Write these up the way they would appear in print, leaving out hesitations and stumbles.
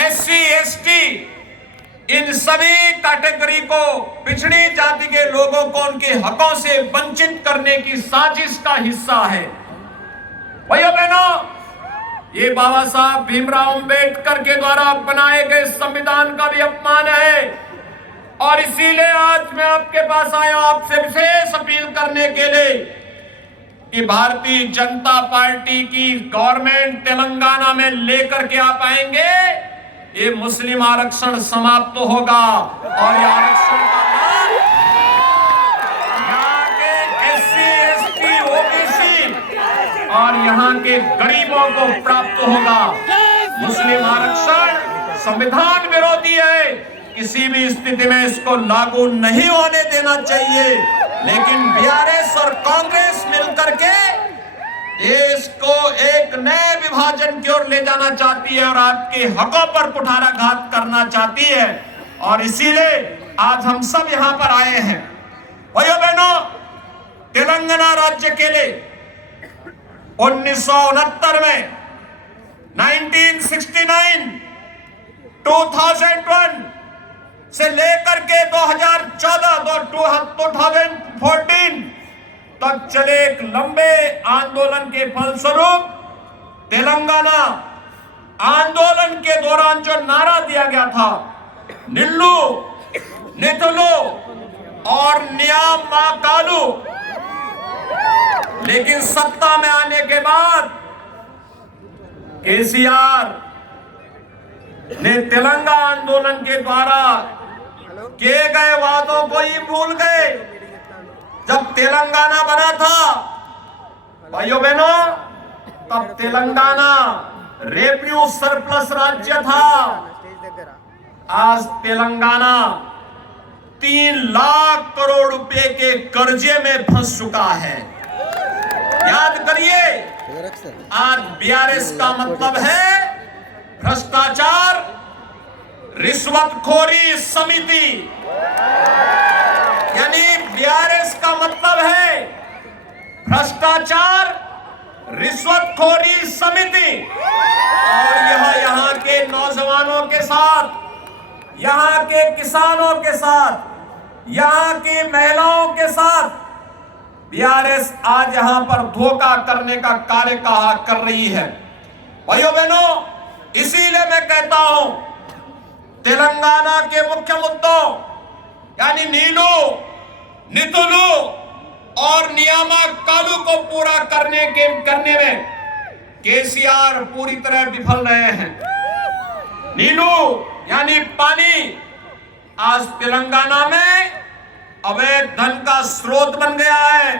SC, ST, इन सभी category को, पिछड़ी जाति के लोगों को उनके हकों से वंचित करने की साजिश का हिस्सा है। भाइयों बहनों, ये बाबा साहब भीमराव अंबेडकर के द्वारा बनाए गए संविधान का भी अपमान है और इसीलिए आज मैं आपके पास आया हूं आपसे विशेष अपील करने के लिए कि भारतीय जनता पार्टी की गवर्नमेंट तेलंगाना में लेकर के आप आएंगे, ये मुस्लिम आरक्षण समाप्त तो होगा और ये आरक्षण का लाभ यहाँ के एससी, एसटी, ओबीसी और यहाँ के गरीबों को प्राप्त होगा। मुस्लिम आरक्षण संविधान विरोधी है, किसी भी स्थिति में इसको लागू नहीं होने देना चाहिए, लेकिन बीआरएस और कांग्रेस मिलकर के देश को एक नए विभाजन की ओर ले जाना चाहती है और आपके हकों पर कुठाराघात करना चाहती है। और इसीलिए आज हम सब यहां पर आए हैं। भाइयों बहनों, तेलंगाना राज्य के लिए 1969 में 1969, 2001 से लेकर के 2014, 2014 तक चले एक लंबे आंदोलन के फलस्वरूप तेलंगाना आंदोलन के दौरान जो नारा दिया गया था, निल्लू, नितुलू और नियामाकालू, लेकिन सत्ता में आने के बाद केसीआर ने तेलंगाना आंदोलन के द्वारा किए गए वादों को ही भूल गए। जब तेलंगाना बना था भाइयों बहनों, तब तेलंगाना रेवेन्यू सरप्लस राज्य था। आज तेलंगाना 3 लाख करोड़ रुपए के कर्जे में फंस चुका है। याद करिए, आज बीआरएस का मतलब है भ्रष्टाचार रिश्वतखोरी समिति, यानी बीआरएस का मतलब है भ्रष्टाचार रिश्वतखोरी समिति। और यह यहाँ के नौजवानों के साथ, यहाँ के किसानों के साथ, यहाँ की महिलाओं के साथ बीआरएस आज यहाँ पर धोखा करने का कार्य कर रही है। भाइयों बहनों, इसीलिए मैं कहता हूं तेलंगाना के मुख्य मुद्दों यानी नीलू, नितुलू और नियामाकालू को पूरा करने में केसीआर पूरी तरह विफल रहे हैं। नीलू यानी पानी आज तेलंगाना में अवैध धन का स्रोत बन गया है।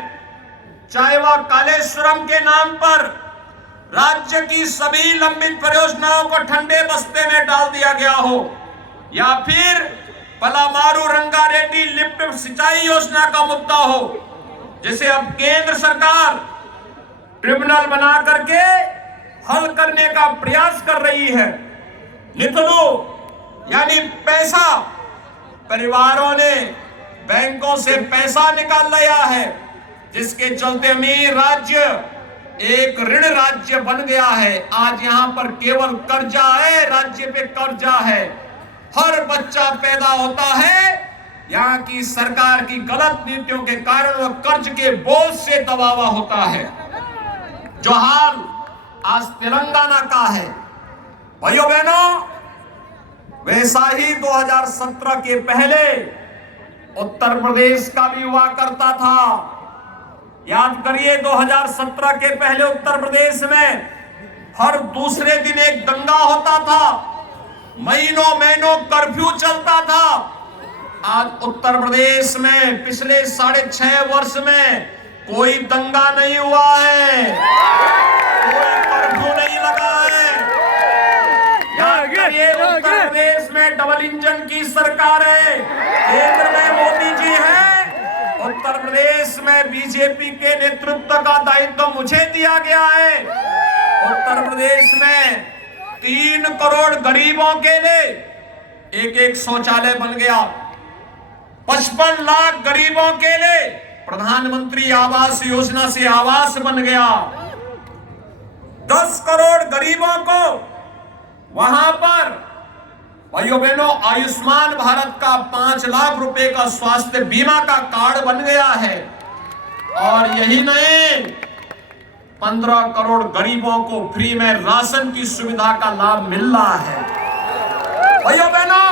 चाहे वह कालेश्वरम के नाम पर राज्य की सभी लंबित परियोजनाओं को ठंडे बस्ते में डाल दिया गया हो, या फिर पलामारू रंगारेड्डी लिफ्ट सिंचाई योजना का मुद्दा हो, जिसे अब केंद्र सरकार ट्रिब्यूनल बना करके हल करने का प्रयास कर रही है। नितुलू यानी पैसा, परिवारों ने बैंकों से पैसा निकाल लिया है, जिसके चलते अमीर राज्य एक ऋण राज्य बन गया है। आज यहाँ पर केवल कर्जा है, राज्य पे कर्जा है। हर बच्चा पैदा होता है, यहाँ की सरकार की गलत नीतियों के कारण वह कर्ज के बोझ से दबा हुआ होता है। जो हाल आज तेलंगाना का है भाइयों बहनों, वैसा ही 2017 के पहले उत्तर प्रदेश का भी हुआ करता था। याद करिए, 2017 के पहले उत्तर प्रदेश में हर दूसरे दिन एक दंगा होता था, महीनों महीनों कर्फ्यू चलता था। आज उत्तर प्रदेश में पिछले 6.5 वर्ष में कोई दंगा नहीं हुआ है, कोई कर्फ्यू नहीं लगा है। याद करिए, उत्तर प्रदेश में डबल इंजन की सरकार है, केंद्र में मोदी जी है, उत्तर प्रदेश में बीजेपी के नेतृत्व का दायित्व मुझे दिया गया है। उत्तर प्रदेश में 3 करोड़ गरीबों के लिए एक शौचालय बन गया। 55 लाख गरीबों के लिए प्रधानमंत्री आवास योजना से आवास बन गया। 10 करोड़ गरीबों को वहां पर भाइयों बहनों, आयुष्मान भारत का 5 लाख रुपए का स्वास्थ्य बीमा का कार्ड बन गया है। और यही नहीं, 15 करोड़ गरीबों को फ्री में राशन की सुविधा का लाभ मिल रहा है। भाइयों बहनों,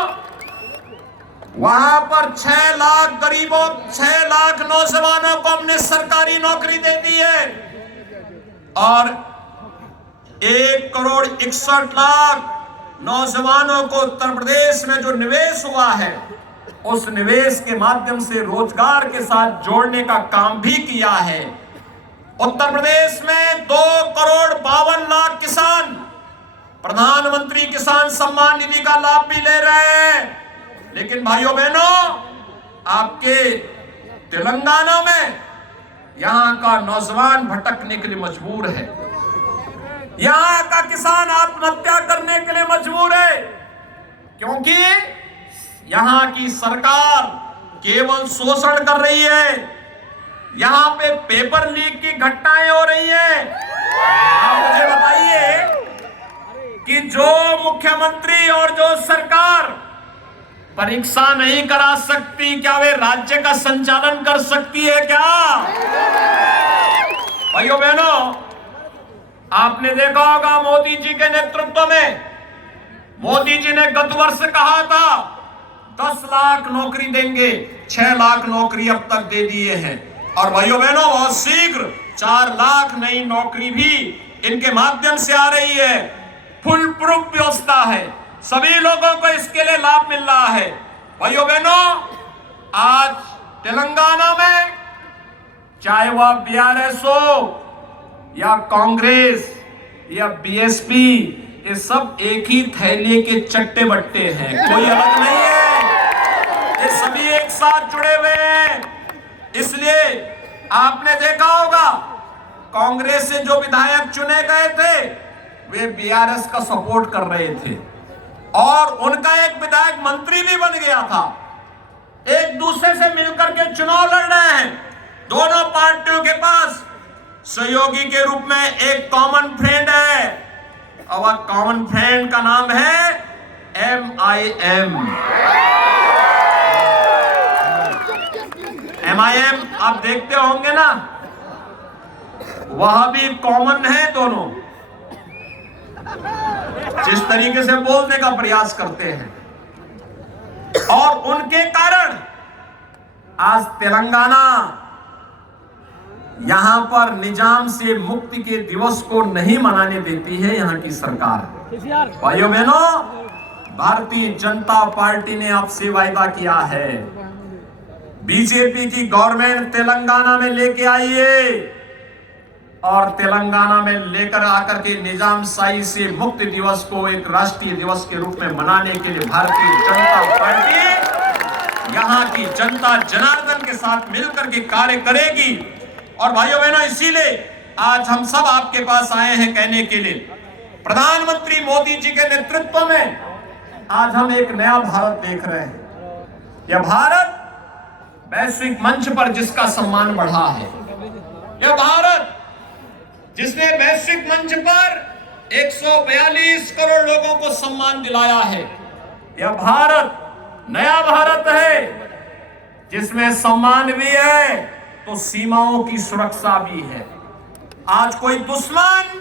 वहां पर 6 लाख गरीबों, 6 लाख नौजवानों को हमने सरकारी नौकरी दे दी है। और 1 करोड़ 61 लाख नौजवानों को उत्तर प्रदेश में जो निवेश हुआ है, उस निवेश के माध्यम से रोजगार के साथ जोड़ने का काम भी किया है। उत्तर प्रदेश में 2 करोड़ 52 लाख किसान प्रधानमंत्री किसान सम्मान निधि का लाभ भी ले रहे हैं। लेकिन भाइयों बहनों, आपके तेलंगाना में यहां का नौजवान भटकने के लिए मजबूर है, यहां का किसान आत्महत्या करने के लिए मजबूर है, क्योंकि यहां की सरकार केवल शोषण कर रही है। यहां पे पेपर लीक की घटनाएं हो रही हैं। आप मुझे बताइए कि जो मुख्यमंत्री और जो सरकार परीक्षा नहीं करा सकती, क्या वे राज्य का संचालन कर सकती है क्या? भाइयों बहनों, आपने देखा होगा मोदी जी के नेतृत्व में, मोदी जी ने गत वर्ष कहा था 10 लाख नौकरी देंगे, 6 लाख नौकरी अब तक दे दिए हैं। और भाइयों बहनों, बहुत शीघ्र 4 लाख नई नौकरी भी इनके माध्यम से आ रही है। फुल प्रूफ व्यवस्था है, सभी लोगों को इसके लिए लाभ मिल रहा है। भाइयों बहनों, आज तेलंगाना में चाहे वह बीआरएस हो या कांग्रेस या बीएसपी, ये सब एक ही थैले के चट्टे बट्टे हैं, कोई अलग नहीं है। ये सभी एक साथ जुड़े हुए हैं। इसलिए आपने देखा होगा कांग्रेस से जो विधायक चुने गए थे, वे बीआरएस का सपोर्ट कर रहे थे और उनका एक विधायक मंत्री भी बन गया था। एक दूसरे से मिलकर के चुनाव लड़ रहे हैं। दोनों पार्टियों के पास सहयोगी के रूप में एक कॉमन फ्रेंड है, और वह कॉमन फ्रेंड का नाम है MIM। MIM आप देखते होंगे ना, वह भी कॉमन है। दोनों जिस तरीके से बोलने का प्रयास करते हैं, और उनके कारण आज तेलंगाना यहां पर निजाम से मुक्ति के दिवस को नहीं मनाने देती है यहां की सरकार। भाइयों बहनों, भारतीय जनता पार्टी ने आपसे वायदा किया है, बीजेपी की गवर्नमेंट तेलंगाना में लेके आई है, और तेलंगाना में लेकर आकर के निजामशाही से मुक्ति दिवस को एक राष्ट्रीय दिवस के रूप में मनाने के लिए भारतीय जनता पार्टी यहां की जनता जनार्दन के साथ मिलकर के कार्य करेगी। और भाइयों बहनों, इसीलिए आज हम सब आपके पास आए हैं कहने के लिए, प्रधानमंत्री मोदी जी के नेतृत्व में आज हम एक नया भारत देख रहे हैं। यह भारत वैश्विक मंच पर जिसका सम्मान बढ़ा है, यह भारत जिसने वैश्विक मंच पर 142 करोड़ लोगों को सम्मान दिलाया है, यह भारत नया भारत है जिसमें सम्मान भी है तो सीमाओं की सुरक्षा भी है। आज कोई दुश्मन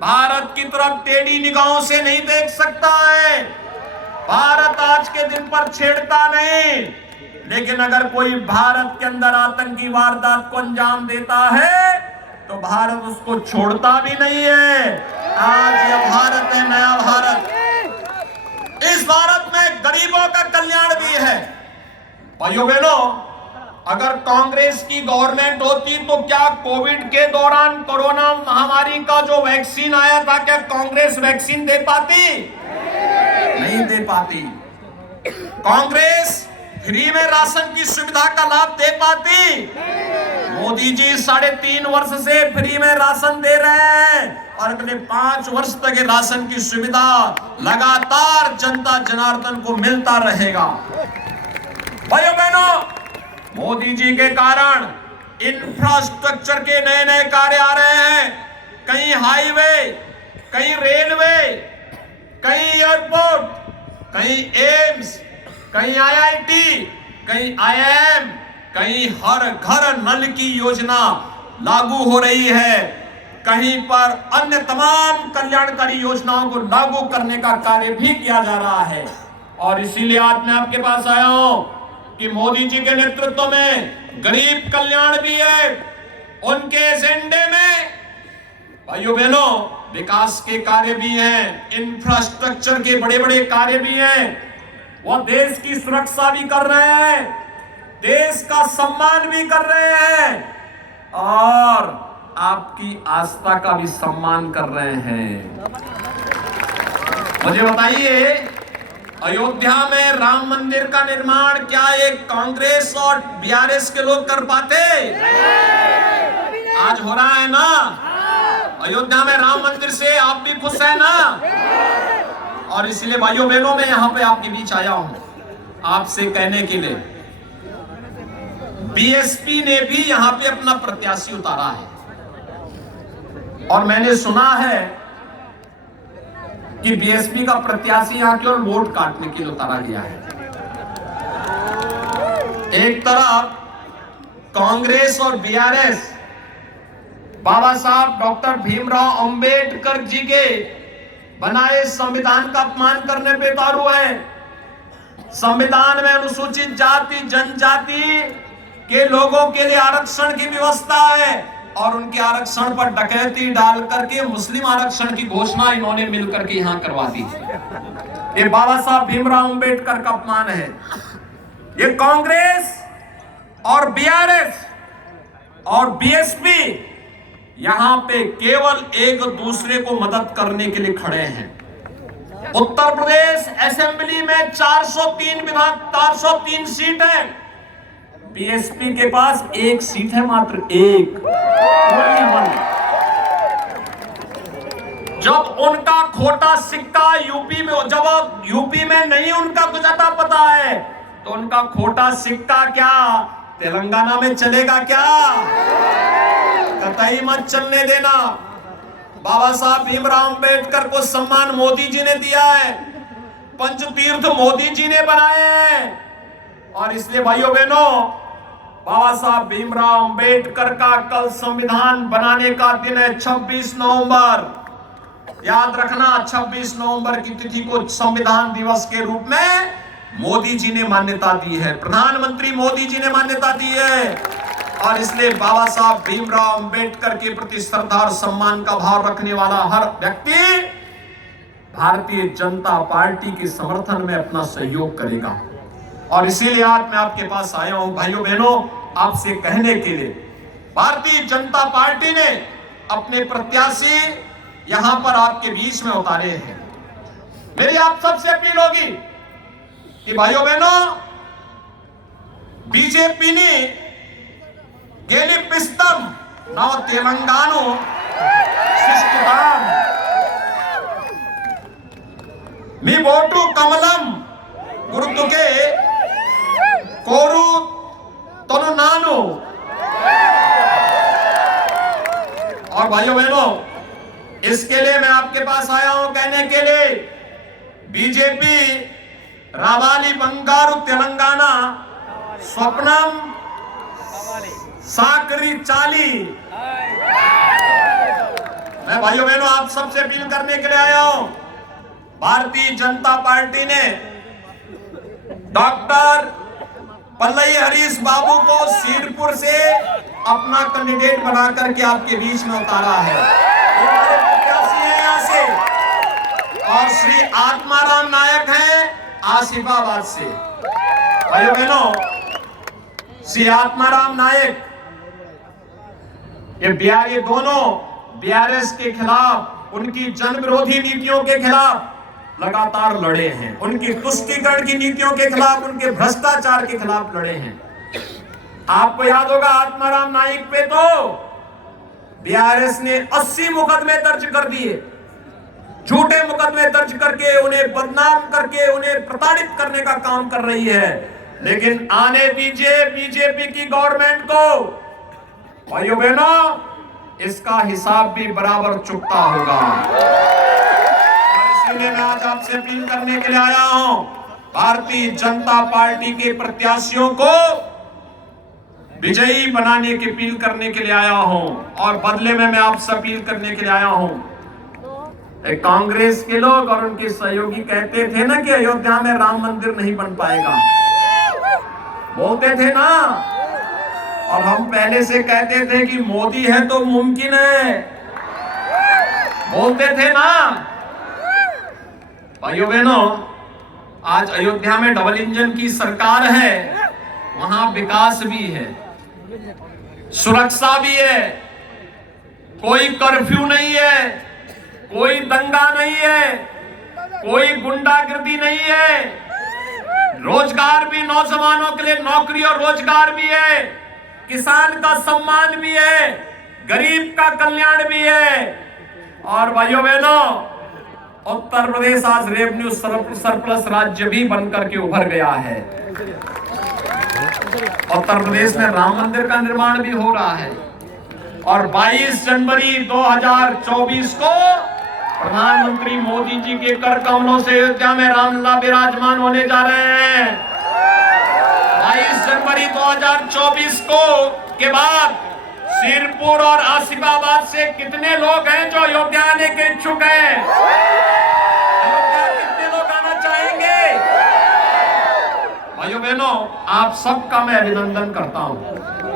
भारत की तरफ टेढ़ी निगाहों से नहीं देख सकता है। भारत आज के दिन पर छेड़ता नहीं, लेकिन अगर कोई भारत के अंदर आतंकी वारदात को अंजाम देता है तो भारत उसको छोड़ता भी नहीं है। आज यह भारत है नया भारत। इस भारत में गरीबों का कल्याण भी है। भाइयों बहनों, अगर कांग्रेस की गवर्नमेंट होती तो क्या कोविड के दौरान कोरोना महामारी का जो वैक्सीन आया था, क्या कांग्रेस वैक्सीन दे पाती? नहीं दे पाती। कांग्रेस फ्री में राशन की सुविधा का लाभ दे पाती? मोदी जी 3.5 वर्ष से फ्री में राशन दे रहे हैं और अगले 5 वर्ष तक राशन की सुविधा लगातार जनता जनार्दन को मिलता रहेगा। भाइयों बहनों, मोदी जी के कारण इंफ्रास्ट्रक्चर के नए नए कार्य आ रहे हैं। कहीं हाईवे, कहीं रेलवे, कहीं एयरपोर्ट, कहीं एम्स, कहीं आईआईटी, कहीं आईआईएम, कहीं हर घर नल की योजना लागू हो रही है, कहीं पर अन्य तमाम कल्याणकारी योजनाओं को लागू करने का कार्य भी किया जा रहा है। और इसीलिए आज मैं आपके पास आया हूं कि मोदी जी के नेतृत्व में गरीब कल्याण भी है, उनके एजेंडे में भाइयों बहनों विकास के कार्य भी हैं, इंफ्रास्ट्रक्चर के बड़े बड़े कार्य भी हैं, वो देश की सुरक्षा भी कर रहे हैं, देश का सम्मान भी कर रहे हैं और आपकी आस्था का भी सम्मान कर रहे हैं। मुझे बताइए, अयोध्या में राम मंदिर का निर्माण क्या एक कांग्रेस और बीआरएस के लोग कर पाते? आज हो रहा है ना अयोध्या में राम मंदिर से, आप भी खुश है ना? और इसलिए भाइयों बहनों मैं यहां पे आपके बीच आया हूं आपसे कहने के लिए, बीएसपी ने भी यहां पे अपना प्रत्याशी उतारा है और मैंने सुना है कि बीएसपी का प्रत्याशी यहां केवल वोट काटने के लिए उतारा गया है। एक तरफ कांग्रेस और बीआरएस बाबा साहब डॉक्टर भीमराव अंबेडकर जी के बनाए संविधान का अपमान करने पे उतारू है। संविधान में अनुसूचित जाति जनजाति के लोगों के लिए आरक्षण की व्यवस्था है और उनके आरक्षण पर डकैती डाल करके मुस्लिम आरक्षण की घोषणा इन्होंने मिलकर के यहां करवा दी। ये बाबा साहब भीमराव अंबेडकर का अपमान है। ये कांग्रेस और बीआरएस और बीएसपी यहां पे केवल एक दूसरे को मदद करने के लिए खड़े हैं। उत्तर प्रदेश असेंबली में 403 सीट है, बीएसपी के पास एक सीट है, मात्र एक। जब उनका खोटा सिक्का यूपी में, जब यूपी में नहीं उनका कुछ अता पता है तो उनका खोटा सिक्का क्या तेलंगाना में चलेगा क्या? कतई मत चलने देना। बाबा साहब भीमराव अंबेडकर को सम्मान मोदी जी ने दिया है, पंचतीर्थ मोदी जी ने बनाए हैं और इसलिए भाइयों बहनों बाबा साहब भीमराव अंबेडकर का कल संविधान बनाने का दिन है 26 नवंबर। याद रखना 26 नवंबर की तिथि को संविधान दिवस के रूप में मोदी जी ने मान्यता दी है, प्रधानमंत्री मोदी जी ने मान्यता दी है और इसलिए बाबा साहब भीमराव अंबेडकर के प्रति श्रद्धा और सम्मान का भाव रखने वाला हर व्यक्ति भारतीय जनता पार्टी के समर्थन में अपना सहयोग करेगा। और इसीलिए आज मैं आपके पास आया हूं भाइयों बहनों आपसे कहने के लिए, भारतीय जनता पार्टी ने अपने प्रत्याशी यहां पर आपके बीच में उतारे हैं। मेरी आप सबसे अपील होगी कि भाइयों बहनों बीजेपी ने गेलिपिस्तम नव तेलंगानो शिष्टदान मी वोटू कमलम गुरुतुके कोरु तनुनानु। और भाइयों बहनों इसके लिए मैं आपके पास आया हूं कहने के लिए, बीजेपी रावाली बंगारू तेलंगाना स्वप्नम साकरी चाली। मैं भाइयों बहनों आप सबसे अपील करने के लिए आया हूं, भारतीय जनता पार्टी ने डॉक्टर पल्लई हरीश बाबू को सीरपुर से अपना कैंडिडेट बना करके आपके बीच में उतारा है। हमारे प्रत्याशी हैं यहां से और श्री आत्माराम नायक हैं आसिफाबाद से। भाइयों बहनों श्री आत्माराम नायक ये दोनों बीआरएस के खिलाफ, उनकी जन विरोधी नीतियों के खिलाफ लगातार लड़े हैं, उनकी तुष्टीकरण की नीतियों के खिलाफ, उनके भ्रष्टाचार के खिलाफ लड़े हैं। आपको याद होगा आत्माराम नायक पे तो बीआरएस ने 80 मुकदमे दर्ज कर दिए, झूठे मुकदमे दर्ज करके उन्हें बदनाम करके उन्हें प्रताड़ित करने का काम कर रही है। लेकिन आने दीजिए बीजेपी की गवर्नमेंट को, भाइयों बहनों इसका हिसाब भी बराबर चुकता होगा। इसीलिए मैं आज आपसे अपील करने के लिए आया हूं, भारतीय जनता पार्टी के प्रत्याशियों को विजयी बनाने की अपील करने के लिए आया हूं। और बदले में मैं आपसे अपील करने के लिए आया हूं, कांग्रेस के लोग और उनके सहयोगी कहते थे ना कि अयोध्या में राम मंदिर नहीं बन पाएगा, बोलते थे ना, और हम पहले से कहते थे कि मोदी है तो मुमकिन है, बोलते थे ना। भाइयों बहनों, आज अयोध्या में डबल इंजन की सरकार है, वहां विकास भी है, सुरक्षा भी है, कोई कर्फ्यू नहीं है, कोई दंगा नहीं है, कोई गुंडागर्दी नहीं है, रोजगार भी, नौजवानों के लिए नौकरी और रोजगार भी है, किसान का सम्मान भी है, गरीब का कल्याण भी है। और भाइयों बहनों, उत्तर प्रदेश आज रेवेन्यू सरप्लस राज्य भी बनकर के उभर गया है। उत्तर प्रदेश में राम मंदिर का निर्माण भी हो रहा है और 22 जनवरी 2024 को प्रधानमंत्री मोदी जी के कर कमलों से अयोध्या में रामलला विराजमान होने जा रहे हैं। 22 जनवरी 2024 को के बाद सिरपुर और आसिफाबाद से कितने लोग हैं जो अयोध्या आने के इच्छुक हैं? अयोध्या कितने लोग आना चाहेंगे? भाइयों बहनों, आप सबका मैं अभिनंदन करता हूं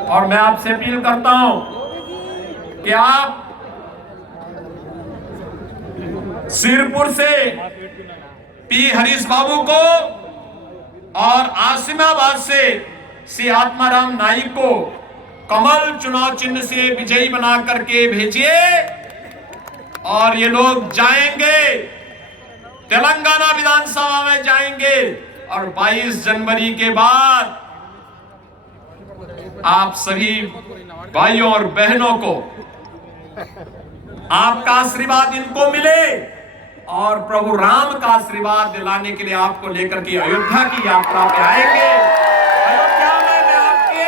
और मैं आपसे अपील करता हूं कि आप सिरपुर से पी हरीश बाबू को और आसिफाबाद से सी आत्माराम नाइक को कमल चुनाव चिन्ह से विजयी बना करके भेजिए और ये लोग जाएंगे, तेलंगाना विधानसभा में जाएंगे और 22 जनवरी के बाद आप सभी भाइयों और बहनों को आपका आशीर्वाद इनको मिले और प्रभु राम का आशीर्वाद दिलाने के लिए आपको लेकर के अयोध्या की यात्रा पे आएंगे। अयोध्या में मैं आपके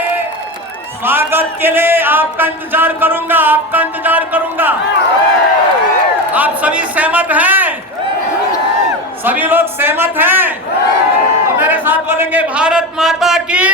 स्वागत के लिए आपका इंतजार करूंगा, आपका इंतजार करूंगा। आप सभी सहमत हैं? सभी लोग सहमत हैं? तो मेरे साथ बोलेंगे, भारत माता की